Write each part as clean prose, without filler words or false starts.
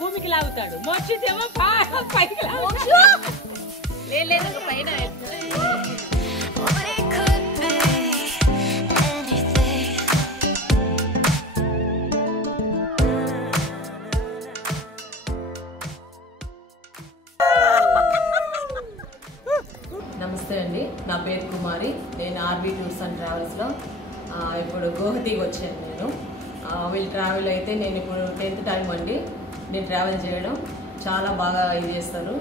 భూమికి లాగుతాడు, మోక్షితేమో పైకి పైన. నమస్తే అండి, నా పేరు కుమారి. నేను ఆర్బీ టూర్స్ అండ్ ట్రావెల్స్లో ఇప్పుడు గోహతికి వచ్చాను. వీళ్ళు ట్రావెల్ అయితే నేను ఇప్పుడు 10th టైం అండి నేను ట్రావెల్ చేయడం. చాలా బాగా ఇది చేస్తారు.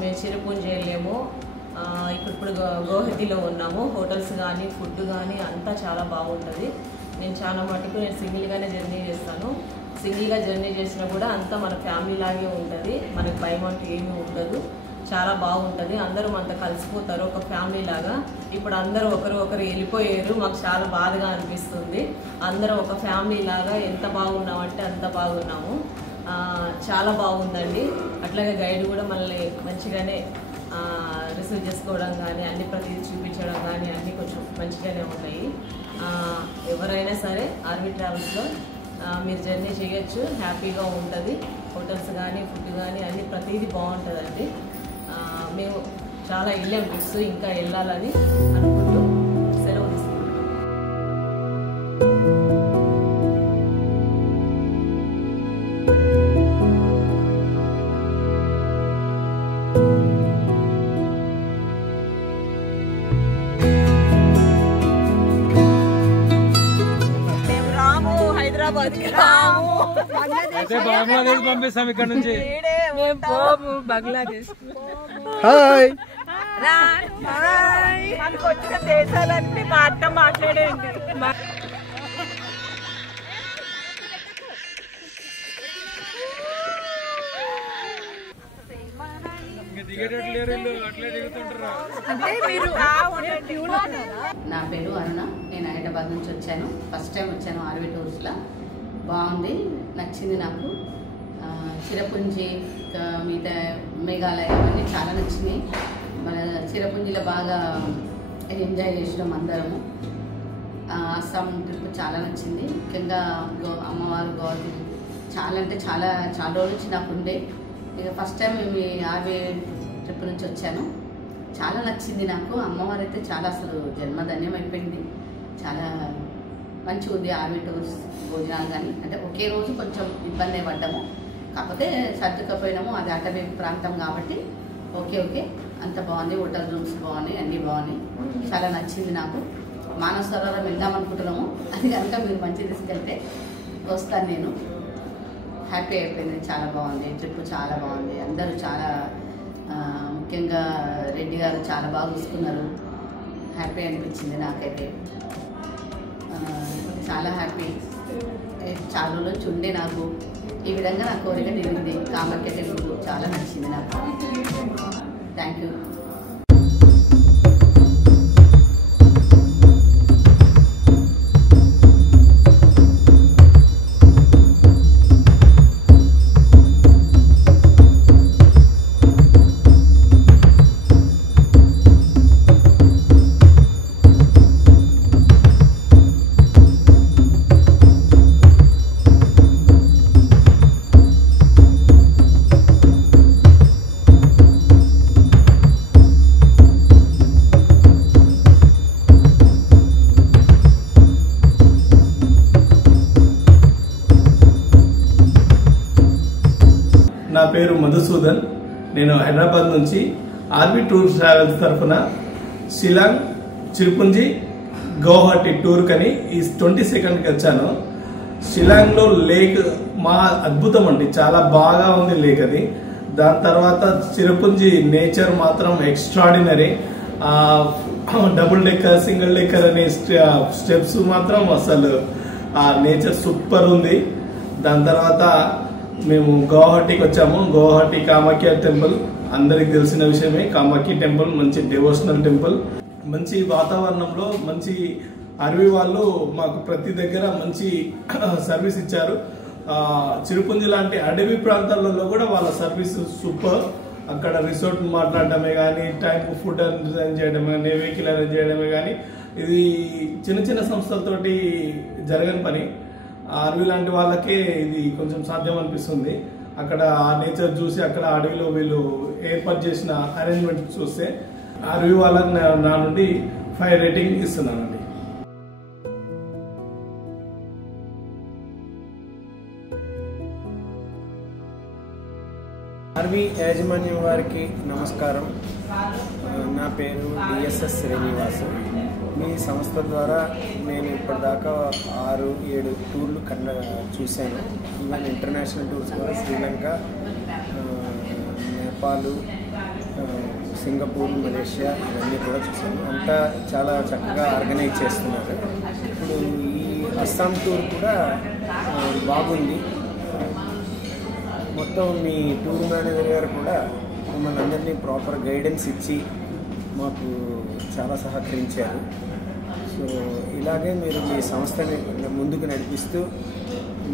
మేము చిరపుంజి చేయలేము. ఇప్పుడు గోహతిలో ఉన్నాము. హోటల్స్ కానీ ఫుడ్ కానీ అంతా చాలా బాగుంటుంది. నేను చాలా మటుకు నేను సింగిల్గానే జర్నీ చేస్తాను. సింగిల్గా జర్నీ చేసినా కూడా అంతా మన ఫ్యామిలీ లాగే ఉంటుంది. మనకు భయం అంటూ ఏమీ ఉండదు. చాలా బాగుంటుంది. అందరూ అంతా కలిసిపోతారు ఒక ఫ్యామిలీ లాగా. ఇప్పుడు అందరూ ఒకరు వెళ్ళిపోయారు. మాకు చాలా బాధగా అనిపిస్తుంది. అందరూ ఒక ఫ్యామిలీ లాగా ఎంత బాగున్నామంటే అంత బాగున్నాము. చాలా బాగుందండి. అట్లాగే గైడ్ కూడా మనల్ని మంచిగానే రిసీవ్ చేసుకోవడం కానీ అన్ని ప్రతిదీ చూపించడం కానీ అన్నీ కొంచెం మంచిగానే ఉన్నాయి. ఎవరైనా సరే ఆర్బీ ట్రావెల్స్లో మీరు జర్నీ చేయొచ్చు, హ్యాపీగా ఉంటుంది. హోటల్స్ కానీ ఫుడ్ కానీ అన్ని ప్రతిదీ బాగుంటుందండి. మేము చాలా వెళ్ళాం ట్రిప్స్, ఇంకా వెళ్ళాలని అనుకుంటూ సెలవు తీసుకుంటాం. హైదరాబాద్కి రాము, బంగ్లాదేశ్ పంపిస్తాం. ఇక్కడ నుంచి మేము పోము బంగ్లాదేశ్. మనకు వచ్చిన దేశాలన్నీ మాట్లాడేయండి. నా పేరు అరుణ. నేను హైదరాబాద్ నుంచి వచ్చాను. ఫస్ట్ టైం వచ్చాను ఆర్బీ టూర్స్లో. బాగుంది, నచ్చింది నాకు. చిరపుంజి మిగతా మేఘాలయ అవన్నీ చాలా నచ్చినాయి. మన చిరపుంజిలో బాగా ఎంజాయ్ చేసినాం అందరము. అస్సాం ట్రిప్ చాలా నచ్చింది. ముఖ్యంగా అమ్మవారు గోవతి చాలా అంటే చాలా రోజుల నుంచి నాకు ఉండే. ఇక ఫస్ట్ టైం మేము ఆర్బీ ట్రిప్ నుంచి వచ్చాను. చాలా నచ్చింది నాకు. అమ్మవారు అయితే చాలా అసలు జన్మధన్యం అయిపోయింది. చాలా మంచిగా ఉంది ఆర్బీ టూర్స్. భోజనాలు కానీ అంటే ఒకే రోజు కొంచెం ఇబ్బంది పడ్డాము, కాకపోతే సర్దుకపోయినాము. అది అటవీ ప్రాంతం కాబట్టి ఓకే అంత బాగుంది. హోటల్ రూమ్స్ బాగున్నాయి, అన్నీ బాగున్నాయి. చాలా నచ్చింది నాకు. మానవ సరోవరం వెళ్దాం అనుకుంటున్నాము. అది కనుక మీరు మంచిగా తీసుకెళ్తే వస్తాను నేను. హ్యాపీ అయిపోయింది. చాలా బాగుంది ట్రిప్, చాలా బాగుంది. అందరూ చాలా ముఖ్యంగా రెడ్డి గారు చాలా బాగా చూసుకున్నారు. హ్యాపీ అనిపించింది నాకైతే. చాలా హ్యాపీ. చాలా రోజుల నుంచి ఉండే నాకు ఈ విధంగా నా కోరిక తీరింది. కామాఖ్య టెంపుల్ చాలా నచ్చింది నాకు. Thank you. పేరు మధుసూదన్. నేను హైదరాబాద్ నుంచి ఆర్బీ టూర్స్ ట్రావెల్స్ తరఫున షిలాంగ్, చిరుపుంజి, గౌహటి టూర్ కని ఈ 22కి వచ్చాను. షిలాంగ్ లో లేక్ మా అద్భుతం అండి, చాలా బాగా ఉంది లేక్ అది. దాని తర్వాత చిరుపుంజి నేచర్ మాత్రం extraordinary. Double decker, single decker అనే స్టెప్స్ మాత్రం అసలు ఆ నేచర్ సూపర్ ఉంది. దాని తర్వాత మేము గౌహటికి వచ్చాము. గౌహటి కామాఖ్య టెంపుల్ అందరికి తెలిసిన విషయమే. కామాఖ్య టెంపుల్ మంచి డివోషనల్ టెంపుల్. మంచి వాతావరణంలో మంచి ఆర్వీ వాళ్ళు మాకు ప్రతి దగ్గర మంచి సర్వీస్ ఇచ్చారు. చిరుపుంజి లాంటి అడవి ప్రాంతాలలో కూడా వాళ్ళ సర్వీస్ సూపర్. అక్కడ రిసార్ట్ మాట్లాడటమే కానీ, టైంకు ఫుడ్ అరేంజ్ చేయడమే కానీ, వెహికల్ అరేంజ్ చేయడమే కానీ, ఇది చిన్న చిన్న సంస్థలతోటి జరగని పని. ఆర్వీ లాంటి వాళ్ళకే ఇది కొంచెం సాధ్యం అనిపిస్తుంది. అక్కడ ఆ నేచర్ చూసి అక్కడ అడవిలో వీళ్ళు ఏర్పాటు చేసిన అరేంజ్మెంట్ చూస్తే ఆర్వీ వాళ్ళకి నా నుండి 5 రేటింగ్ ఇస్తున్నానండి. ఆర్వీ యాజమాన్యం వారికి నమస్కారం. నా పేరు డిఎస్ఎస్ శ్రీనివాసు. మీ సంస్థ ద్వారా నేను ఇప్పటిదాకా 6-7 టూర్లు చూశాను. ఈవెన్ ఇంటర్నేషనల్ టూర్స్ కూడా శ్రీలంక, నేపాల్, సింగపూర్, మలేషియా ఇవన్నీ కూడా చూశాను. అంతా చాలా చక్కగా ఆర్గనైజ్ చేస్తున్నారు. ఇప్పుడు ఈ అస్సాం టూర్ కూడా బాగుంది. మొత్తం మీ టూర్ మేనేజర్ గారు కూడా మమ్మల్ని అందరినీ ప్రాపర్ గైడెన్స్ ఇచ్చి మాకు చాలా సహకరించారు. సో ఇలాగే మీరు మీ సంస్థని ముందుకు నడిపిస్తూ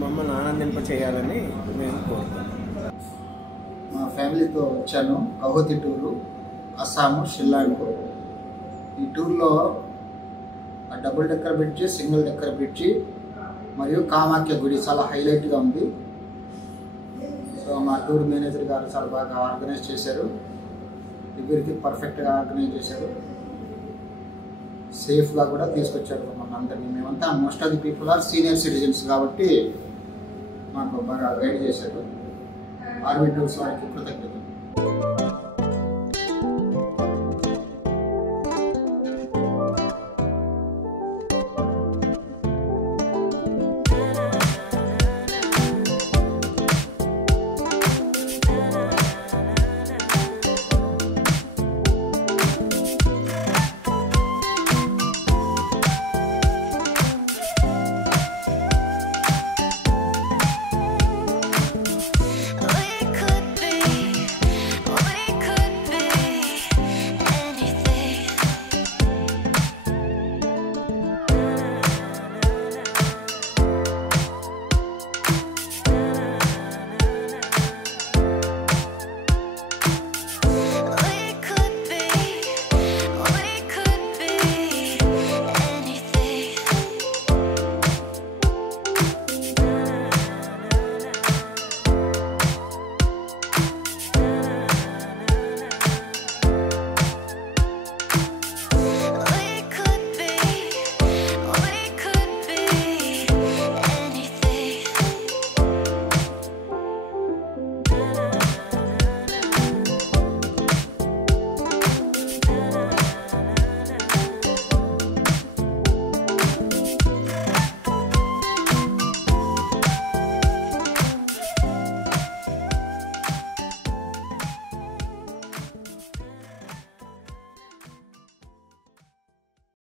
మమ్మల్ని ఆనందింపచేయాలని మేము కోరుతున్నాం. మా ఫ్యామిలీతో వచ్చాను గౌహతి టూరు, అస్సాము, షిల్లాంగ్. ఈ టూర్లో double decker bridge, single decker bridge మరియు కామాఖ్య గుడి చాలా హైలైట్గా ఉంది. సో మా టూర్ మేనేజర్ గారు చాలా బాగా ఆర్గనైజ్ చేశారు. ఎవరికి పర్ఫెక్ట్గా ఆర్గనైజ్ చేశారు. సేఫ్గా కూడా తీసుకొచ్చారు మమ్మల్ని అందరినీ. మేమంతా most of the people are senior citizens కాబట్టి మాకు బాగా గైడ్ చేశారు. ఆర్బీ టూర్స్ వారికి కృతజ్ఞతలు.